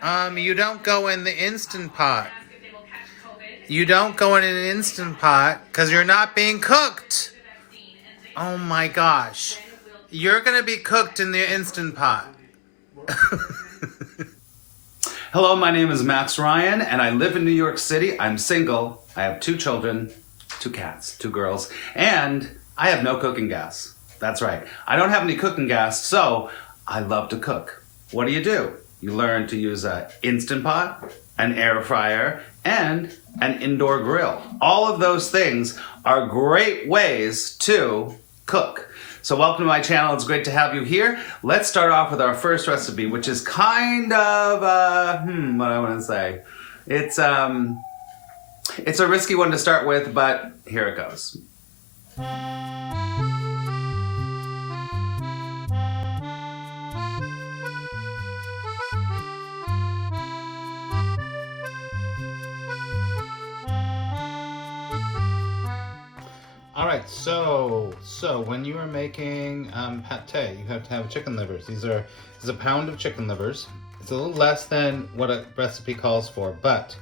You don't go in the Instant Pot. You don't go in an Instant Pot because you're not being cooked. Oh my gosh. You're going to be cooked in the Instant Pot. Hello, my name is Max Ryan, and I live in New York City. I'm single. I have 2 children, 2 cats, 2 girls, and I have no cooking gas. That's right. I don't have any cooking gas, so I love to cook. What do? You learn to use an Instant Pot, an air fryer, and an indoor grill. All of those things are great ways to cook. So welcome to my channel. It's great to have you here. Let's start off with our first recipe, which is kind of, what I want to say. It's a risky one to start with, but here it goes. All right, so when you are making pate, you have to have chicken livers. This is a pound of chicken livers. It's a little less than what a recipe calls for, but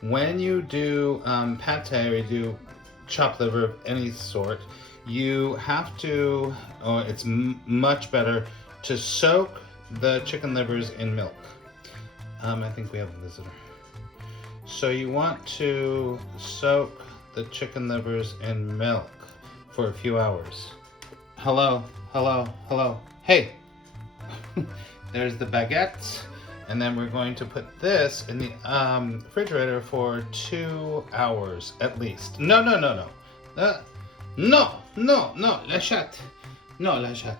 when you do pate or you do chopped liver of any sort, you have to, it's much better to soak the chicken livers in milk. I think we have a visitor. So you want to soak the chicken livers in milk for a few hours. Hello. Hey! There's the baguettes. And then we're going to put this in the refrigerator for 2 hours at least. No, la chat. No, la chat.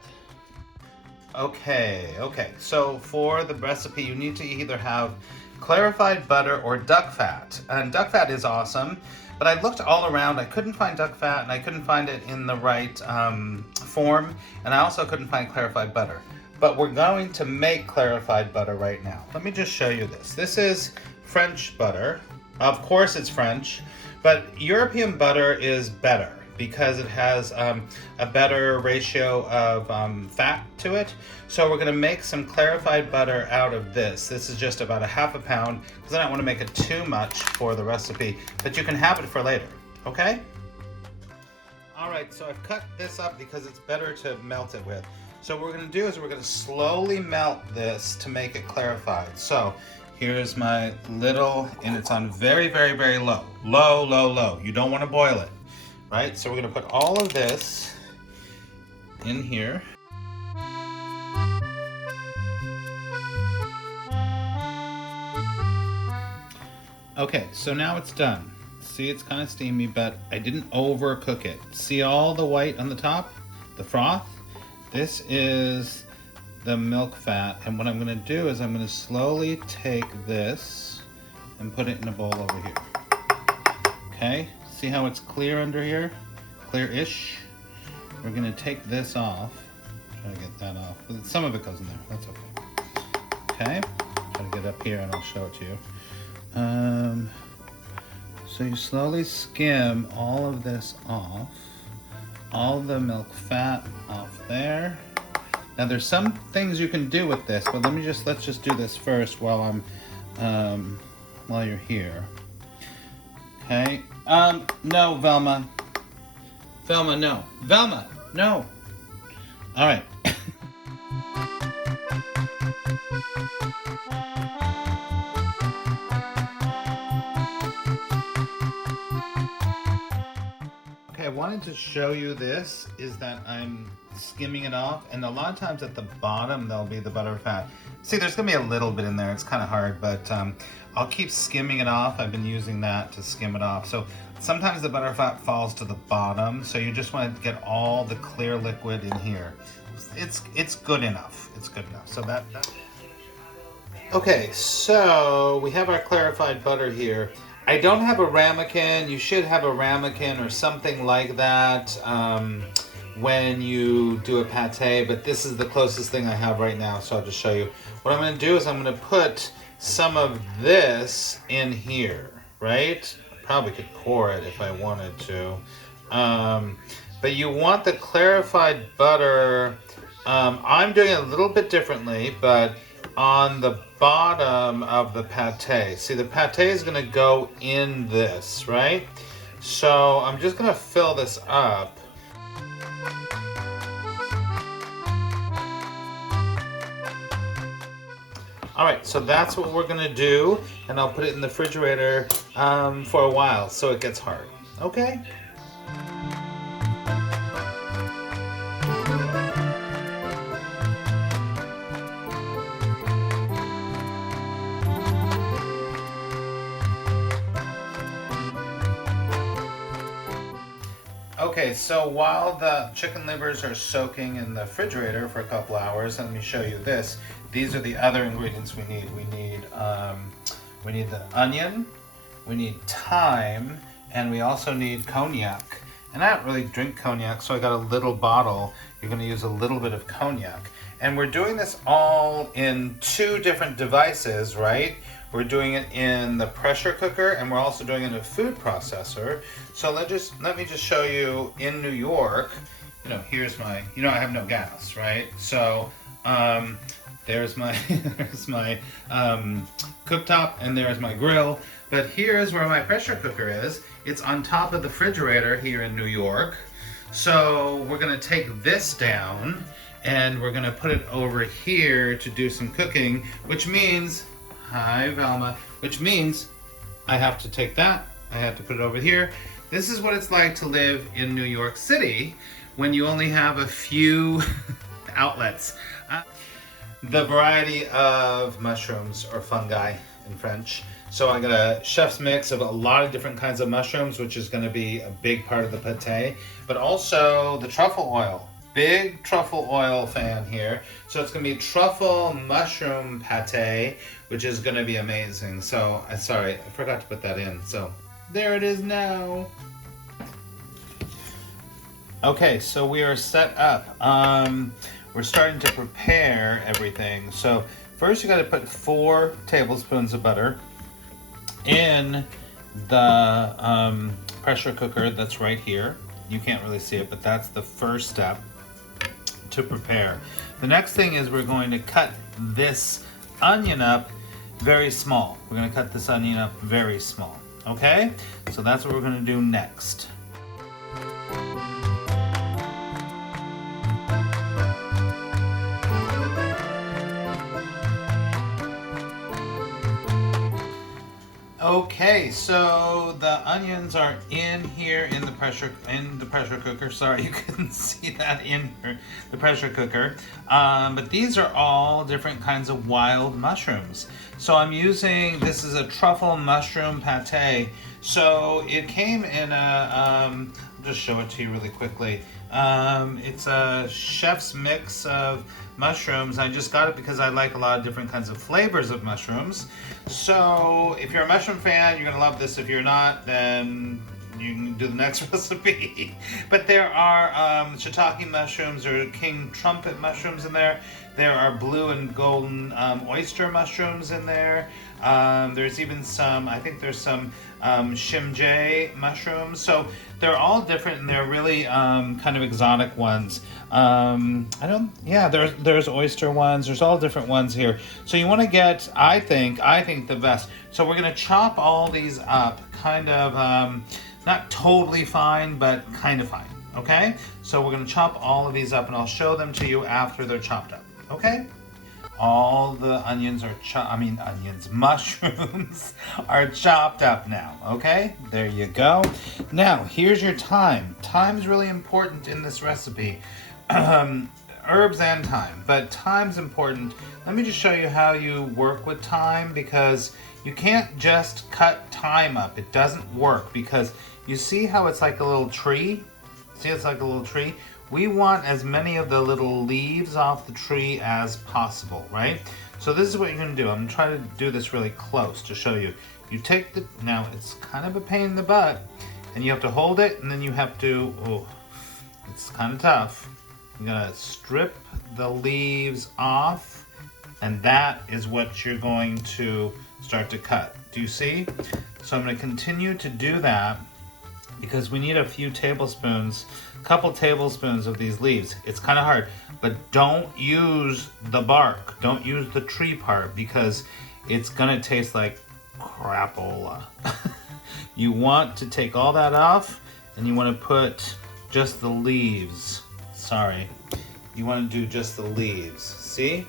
Okay. So for the recipe, you need to either have clarified butter or duck fat. And duck fat is awesome, but I looked all around. I couldn't find duck fat, and I couldn't find it in the right form, and I also couldn't find clarified butter. But we're going to make clarified butter right now. Let me just show you this. This is French butter. Of course it's French, but European butter is better because it has a better ratio of fat to it. So we're gonna make some clarified butter out of this. This is just about a half a pound because I don't wanna make it too much for the recipe, but you can have it for later, okay? All right, so I've cut this up because it's better to melt it with. So what we're gonna do is we're gonna slowly melt this to make it clarified. So here's my little, and it's on very low. Low. You don't wanna boil it. Right, so we're gonna put all of this in here. Okay, so now it's done. See, it's kind of steamy, but I didn't overcook it. See all the white on the top, the froth? This is the milk fat, and what I'm gonna do is I'm gonna slowly take this and put it in a bowl over here. Okay? See how it's clear under here? Clear-ish. We're gonna take this off. Try to get that off. Some of it goes in there. That's okay. Okay. Try to get up here and I'll show it to you. So you slowly skim all of this off. All the milk fat off there. Now there's some things you can do with this, but let's just do this first while you're here. Okay. No, Velma. No. Velma, no. All right. Okay, I wanted to show you this, is that I'm skimming it off, and a lot of times at the bottom there'll be the butter fat. See, there's gonna be a little bit in there. It's kind of hard, but I'll keep skimming it off. I've been using that to skim it off. So sometimes the butter fat falls to the bottom, so you just want to get all the clear liquid in here. It's good enough. It's good enough. So that. Okay, so we have our clarified butter here. I don't have a ramekin. You should have a ramekin or something like that when you do a pate, but this is the closest thing I have right now, so I'll just show you. What I'm going to do is I'm going to put some of this in here, right? I probably could pour it if I wanted to. But you want the clarified butter. I'm doing it a little bit differently, but on the bottom of the pate. See, the pate is gonna go in this, right? So I'm just gonna fill this up. All right, so that's what we're gonna do, and I'll put it in the refrigerator for a while so it gets hard. Okay? Okay, so while the chicken livers are soaking in the refrigerator for a couple hours, let me show you this. These are the other ingredients we need. We need the onion, we need thyme, and we also need cognac. And I don't really drink cognac, so I got a little bottle. You're gonna use a little bit of cognac. And we're doing this all in 2 different devices, right? We're doing it in the pressure cooker, and we're also doing it in a food processor. So let me just show you in New York. You know, here's my, I have no gas, right? So there's my cooktop, and there's my grill. But here's where my pressure cooker is. It's on top of the refrigerator here in New York. So we're gonna take this down, and we're gonna put it over here to do some cooking, which means, hi Velma, which means I have to take that, I have to put it over here. This is what it's like to live in New York City when you only have a few outlets. The variety of mushrooms, or fungi in French. So I got a chef's mix of a lot of different kinds of mushrooms, which is gonna be a big part of the pate, but also the truffle oil. Big truffle oil fan here. So it's gonna be truffle mushroom pate, which is gonna be amazing. So, sorry, I forgot to put that in. So there it is now. Okay, so we are set up. We're starting to prepare everything. So first you gotta put 4 tablespoons of butter in the pressure cooker that's right here. You can't really see it, but that's the first step to prepare. The next thing is we're going to cut this onion up very small. We're going to cut this onion up very small. Okay? So that's what we're going to do next. Okay, so the onions are in here in the pressure cooker. Sorry, you couldn't see that in the pressure cooker. But these are all different kinds of wild mushrooms. So I'm using, this is a truffle mushroom pate. So it came in a, I'll just show it to you really quickly. It's a chef's mix of mushrooms. I just got it because I like a lot of different kinds of flavors of mushrooms. So if you're a mushroom fan, you're gonna love this. If you're not, then you can do the next recipe. But there are shiitake mushrooms or king trumpet mushrooms in there. There are blue and golden oyster mushrooms in there. There's even some, I think there's some shimjay mushrooms. So they're all different, and they're really kind of exotic ones. There's oyster ones. There's all different ones here. So you want to get, I think the best. So we're gonna chop all these up, kind of not totally fine, but kind of fine. Okay. So we're gonna chop all of these up, and I'll show them to you after they're chopped up. Okay. All the onions are mushrooms are chopped up now, okay? There you go. Now, here's your thyme. Thyme's really important in this recipe. Herbs and thyme, but thyme's important. Let me just show you how you work with thyme, because you can't just cut thyme up. It doesn't work, because you see how it's like a little tree? See, it's like a little tree? We want as many of the little leaves off the tree as possible, right? So this is what you're gonna do. I'm gonna try to do this really close to show you. You take now it's kind of a pain in the butt, and you have to hold it, and then you have to, it's kind of tough. You're gonna strip the leaves off, and that is what you're going to start to cut. Do you see? So I'm gonna continue to do that because we need a couple tablespoons of these leaves. It's kind of hard, but don't use the bark. Don't use the tree part because it's gonna taste like crapola. You want to take all that off and you want to put just the leaves. Sorry. You want to do just the leaves. See?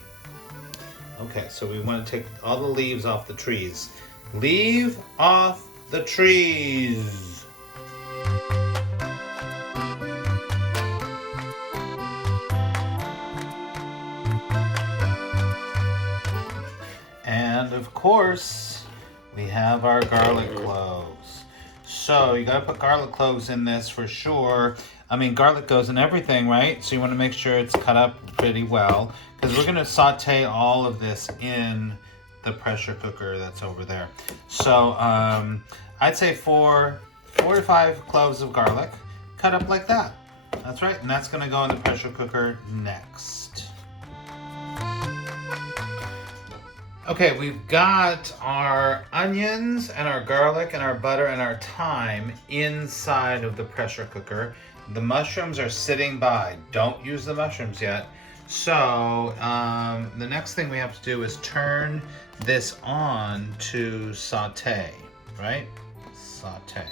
Okay, so we want to take all the leaves off the trees. Leave off the trees. And of course, we have our garlic cloves. So you gotta put garlic cloves in this for sure. I mean, garlic goes in everything, right? So you wanna make sure it's cut up pretty well because we're gonna saute all of this in the pressure cooker that's over there. So I'd say 4 to 5 cloves of garlic cut up like that. That's right, and that's gonna go in the pressure cooker next. Okay, we've got our onions and our garlic and our butter and our thyme inside of the pressure cooker. The mushrooms are sitting by. Don't use the mushrooms yet. So the next thing we have to do is turn this on to saute, right? Saute.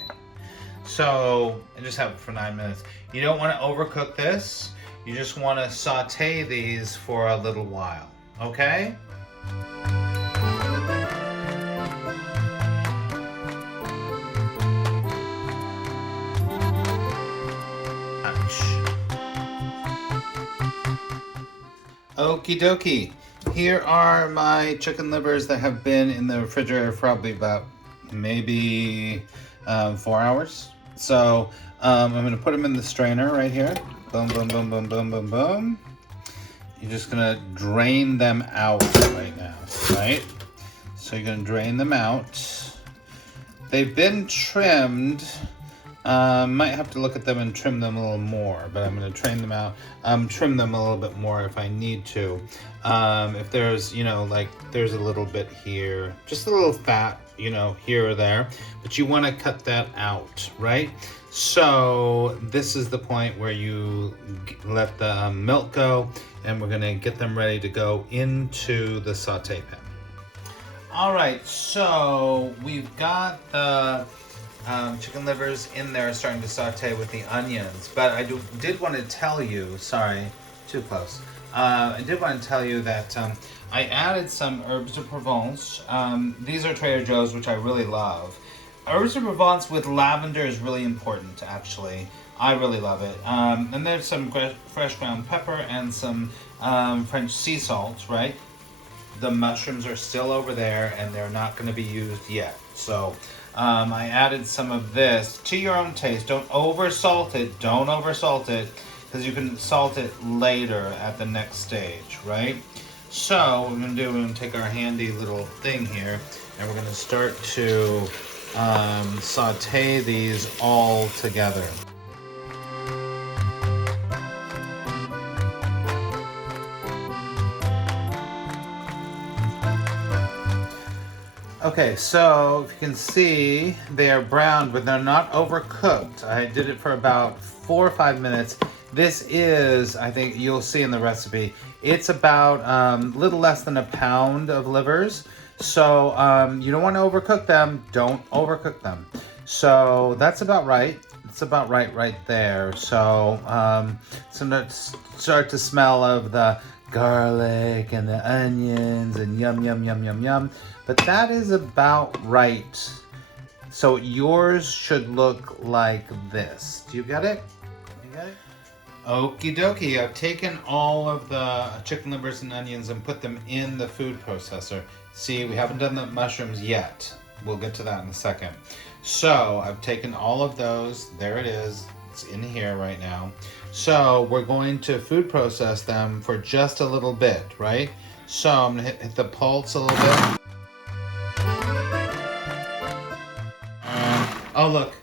So I just have it for 9 minutes. You don't want to overcook this. You just want to saute these for a little while, okay? Okie dokie. Here are my chicken livers that have been in the refrigerator for probably about maybe 4 hours. So I'm going to put them in the strainer right here. Boom, boom, boom, boom, boom, boom, boom. You're just going to drain them out right now, right? So you're going to drain them out. They've been trimmed. Might have to look at them and trim them a little more, but I'm going to trim them a little bit more if I need to. If there's, like there's a little bit here, just a little fat, here or there, but you want to cut that out, right? So this is the point where you let the milk go, and we're going to get them ready to go into the saute pan. All right, so we've got the chicken livers in there starting to saute with the onions, but I did want to tell you, sorry, too close. I did want to tell you that I added some herbs de Provence. These are Trader Joe's, which I really love. Herbs de Provence with lavender is really important, actually. I really love it. And there's some fresh ground pepper and some French sea salt, right? The mushrooms are still over there and they're not going to be used yet. So I added some of this to your own taste. Don't over salt it. Don't over salt it because you can salt it later at the next stage, right? So what we're going to do, we're going to take our handy little thing here and we're going to start to saute these all together. Okay, so if you can see, they are browned, but they're not overcooked. I did it for about 4 or 5 minutes. This is, I think you'll see in the recipe, it's about a little less than a pound of livers. So you don't want to overcook them. Don't overcook them. So that's about right. It's about right there. So start to smell of the garlic and the onions and yum, yum, yum, yum, yum. But that is about right. So yours should look like this. Do you get it? You got it? Okie dokie. I've taken all of the chicken livers and onions and put them in the food processor. See, we haven't done the mushrooms yet. We'll get to that in a second. So I've taken all of those. There it is. It's in here right now. So we're going to food process them for just a little bit, right? So I'm going to hit the pulse a little bit. Oh, look.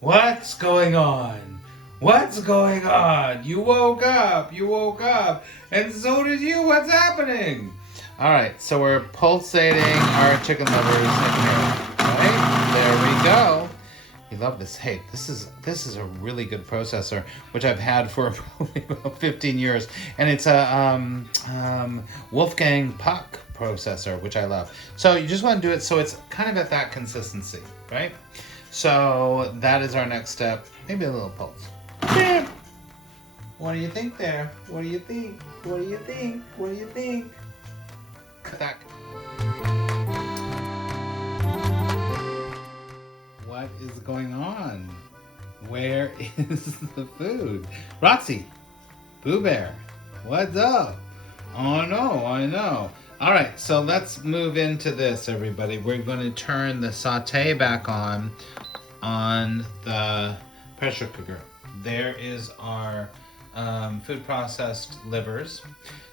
What's going on? What's going on? You woke up. You woke up. And so did you. What's happening? All right. So we're pulsating our chicken livers in here. All right. There we go. We love this. Hey, this is a really good processor, which I've had for probably about 15 years, and it's a Wolfgang Puck processor, which I love. So you just want to do it so it's kind of at that consistency, right? So that is our next step. Maybe a little pulse. What do you think there? What do you think? What do you think? What do you think? That. What is going on? Where is the food? Roxie, Pooh Bear, what's up? Oh no, I know. All right, so let's move into this, everybody. We're going to turn the saute back on the pressure cooker. There is our food processed livers.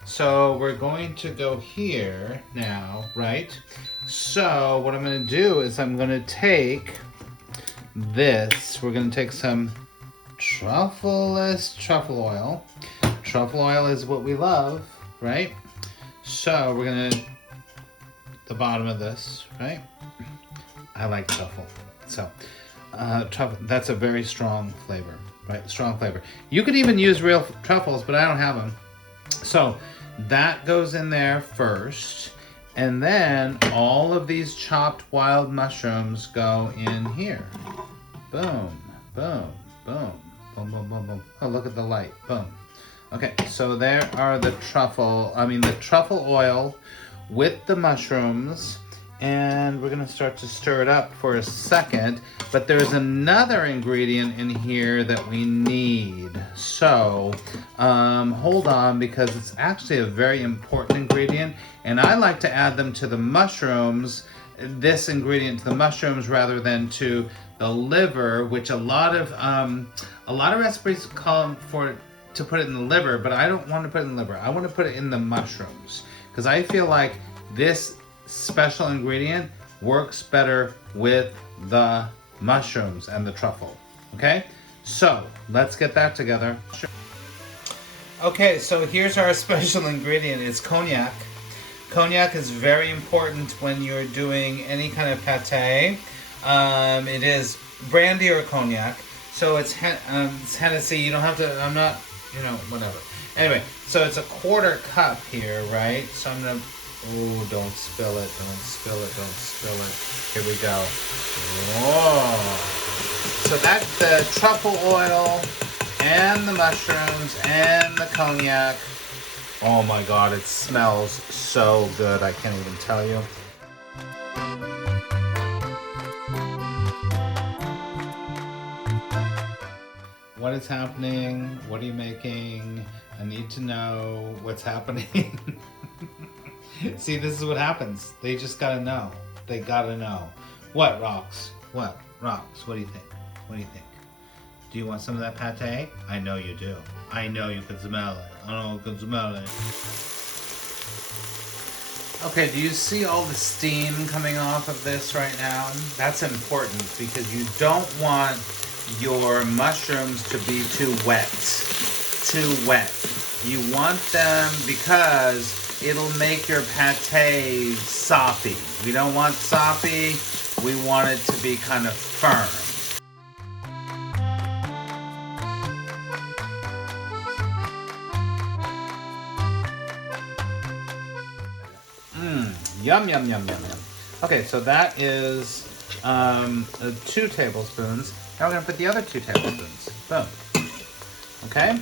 So we're going to go here now, right? So what I'm going to do is I'm going to take this. We're going to take some truffle-less truffle oil. Truffle oil is what we love, right? So we're going to the bottom of this, right? I like truffle. So truffle, that's a very strong flavor, right? Strong flavor. You could even use real truffles, but I don't have them. So that goes in there first, and then all of these chopped wild mushrooms go in here. Boom, boom, boom, boom, boom, boom, boom. Oh, look at the light. Boom. Okay, so there are the truffle oil with the mushrooms, and we're gonna start to stir it up for a second, but there's another ingredient in here that we need. So hold on, because it's actually a very important ingredient, and I like to add them to the mushrooms, this ingredient to the mushrooms rather than to the liver, which a lot of recipes call for to put it in the liver, but I don't want to put it in the liver. I want to put it in the mushrooms, because I feel like this special ingredient works better with the mushrooms and the truffle. Okay, so let's get that together. Sure. Okay, so here's our special ingredient. It's cognac. Cognac is very important when you're doing any kind of pate. It is brandy or cognac. So it's Hennessy. You don't have to, I'm not, whatever. Anyway, so it's a 1/4 cup here, right? So I'm going to, oh, don't spill it, don't spill it, don't spill it. Here we go. Whoa. So that's the truffle oil and the mushrooms and the cognac. Oh my God, it smells so good. I can't even tell you. What is happening? What are you making? I need to know what's happening. See, this is what happens. They just gotta know. They gotta know. What, Rox? What? Rox, what do you think? What do you think? Do you want some of that pate? I know you do. I know you can smell it. I know you can smell it. Okay, do you see all the steam coming off of this right now? That's important because you don't want your mushrooms to be too wet. Too wet. You want them because it'll make your pate soppy. We don't want soppy. We want it to be kind of firm. Yum, yum, yum, yum, yum. Okay, so that is 2 tablespoons. Now we're gonna put the other 2 tablespoons. Boom. Okay?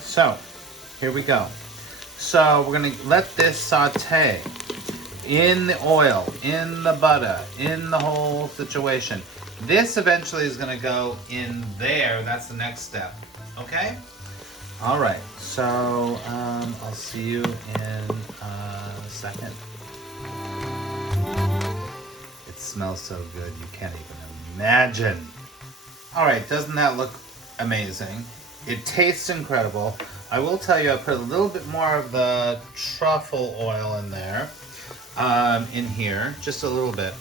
So, here we go. So we're gonna let this saute in the oil, in the butter, in the whole situation. This eventually is gonna go in there. That's the next step. Okay? All right. So I'll see you in a second. It smells so good, you can't even imagine. All right, doesn't that look amazing? It tastes incredible. I will tell you, I put a little bit more of the truffle oil in there, in here, just a little bit.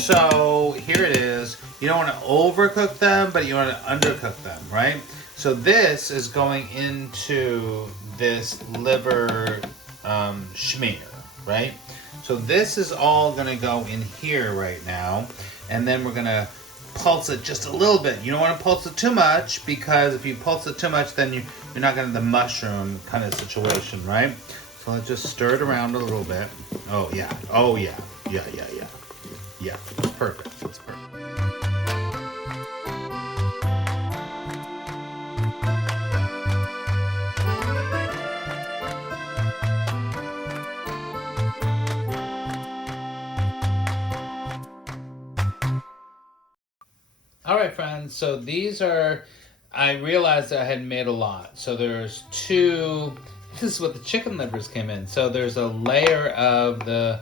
So here it is. You don't want to overcook them, but you want to undercook them, right? So this is going into this liver schmear, right? So this is all gonna go in here right now, and then we're gonna pulse it just a little bit. You don't want to pulse it too much, because if you pulse it too much, then you're not going to the mushroom kind of situation, right? So let's just stir it around a little bit. Oh yeah, oh yeah, yeah. Yeah, it's perfect, it's perfect. All right, friends, so these are, I realized I had made a lot. So there's two, this is what the chicken livers came in. So there's a layer of the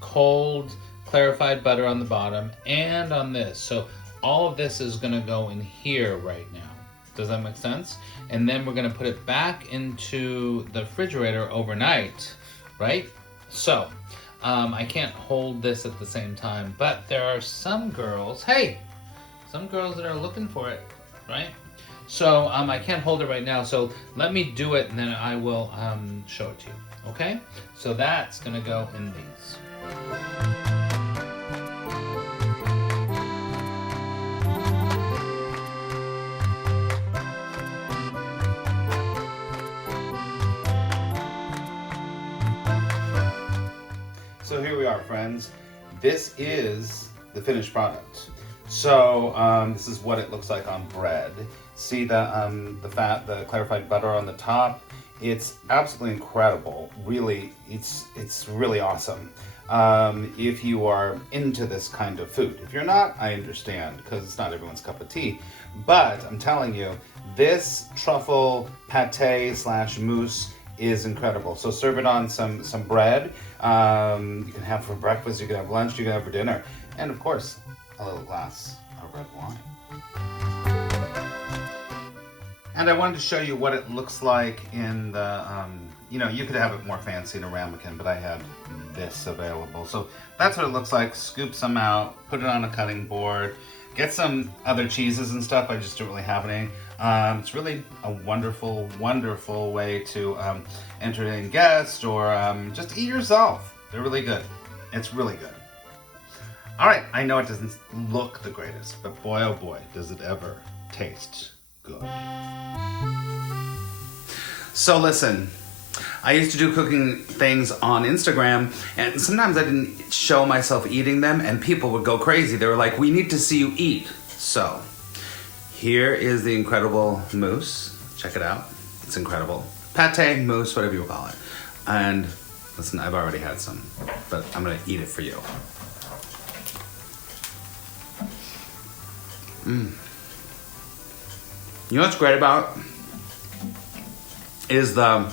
cold clarified butter on the bottom and on this. So all of this is gonna go in here right now. Does that make sense? And then we're gonna put it back into the refrigerator overnight, right? So, I can't hold this at the same time, but there are some girls, hey, some girls that are looking for it, right? So I can't hold it right now, so let me do it and then I will show it to you, okay? So that's gonna go in these. So here we are, friends. This is the finished product. So this is what it looks like on bread. See the fat, the clarified butter on the top. It's absolutely incredible. Really, it's really awesome. If you are into this kind of food. If you're not, I understand, because it's not everyone's cup of tea. But I'm telling you, this truffle pate / mousse is incredible. So serve it on some bread. You can have for breakfast, you can have lunch, you can have for dinner, and of course, a little glass of red wine. And I wanted to show you what it looks like in the, you know, you could have it more fancy in a ramekin, but I had this available. So that's what it looks like. Scoop some out, put it on a cutting board, get some other cheeses and stuff. I just don't really have any. It's really a wonderful, wonderful way to entertain guests or just eat yourself. They're really good. It's really good. All right, I know it doesn't look the greatest, but boy, oh boy, does it ever taste good. So listen, I used to do cooking things on Instagram, and sometimes I didn't show myself eating them, and people would go crazy. They were like, we need to see you eat. So here is the incredible mousse. Check it out. It's incredible. Pate, mousse, whatever you call it. And listen, I've already had some, but I'm gonna eat it for you. You know what's great about it is the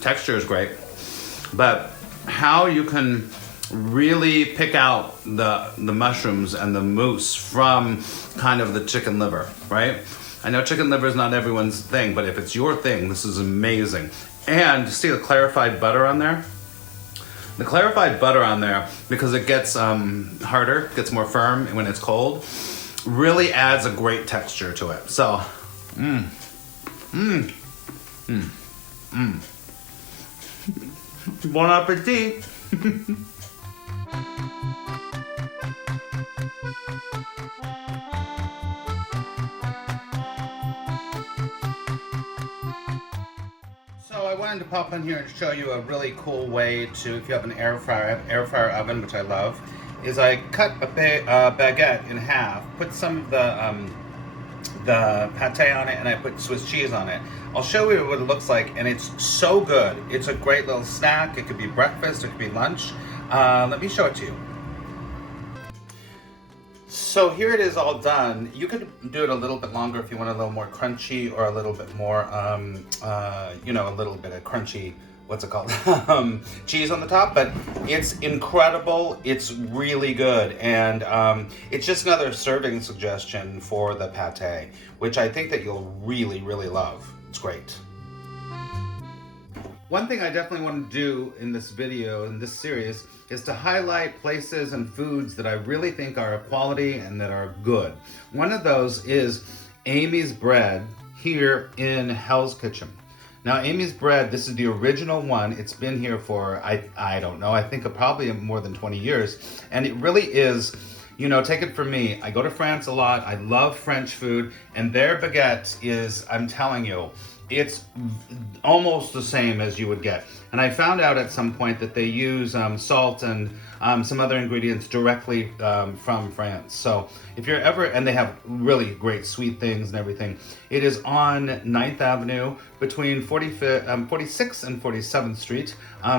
texture is great, but how you can really pick out the mushrooms and the mousse from kind of the chicken liver, right? I know chicken liver is not everyone's thing, but if it's your thing, this is amazing. And see the clarified butter on there? The clarified butter on there, because it gets harder, gets more firm when it's cold, really adds a great texture to it. So, Bon appetit! So I wanted to pop in here and show you a really cool way to, if you have an air fryer, I have an air fryer oven, which I love, is I cut a baguette in half, put some of the pate on it, and I put Swiss cheese on it. I'll show you what it looks like, and it's so good. It's a great little snack. It could be breakfast, it could be lunch. Let me show it to you. So here it is all done. You could do it a little bit longer if you want a little more crunchy, or a little bit more, you know, a little bit of crunchy, what's it called? Cheese on the top, but it's incredible. It's really good. And it's just another serving suggestion for the pate, which I think that you'll really, really love. It's great. One thing I definitely want to do in this video, in this series, is to highlight places and foods that I really think are of quality and that are good. One of those is Amy's Bread here in Hell's Kitchen. Now, Amy's Bread, this is the original one. It's been here for, I don't know, I think probably more than 20 years. And it really is you know, take it from me. I go to France a lot. I love French food, and their baguette is, I'm telling you, it's almost the same as you would get. And I found out at some point that they use salt and some other ingredients directly from France. So if you're ever, and they have really great sweet things and everything. It is on 9th Avenue between 46th and 47th Street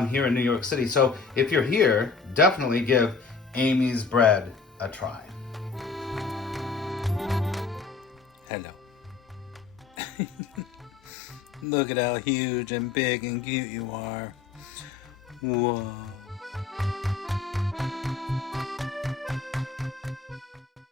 here in New York City. So if you're here, definitely give Amy's Bread a try. Hello. Look at how huge and big and cute you are. Whoa.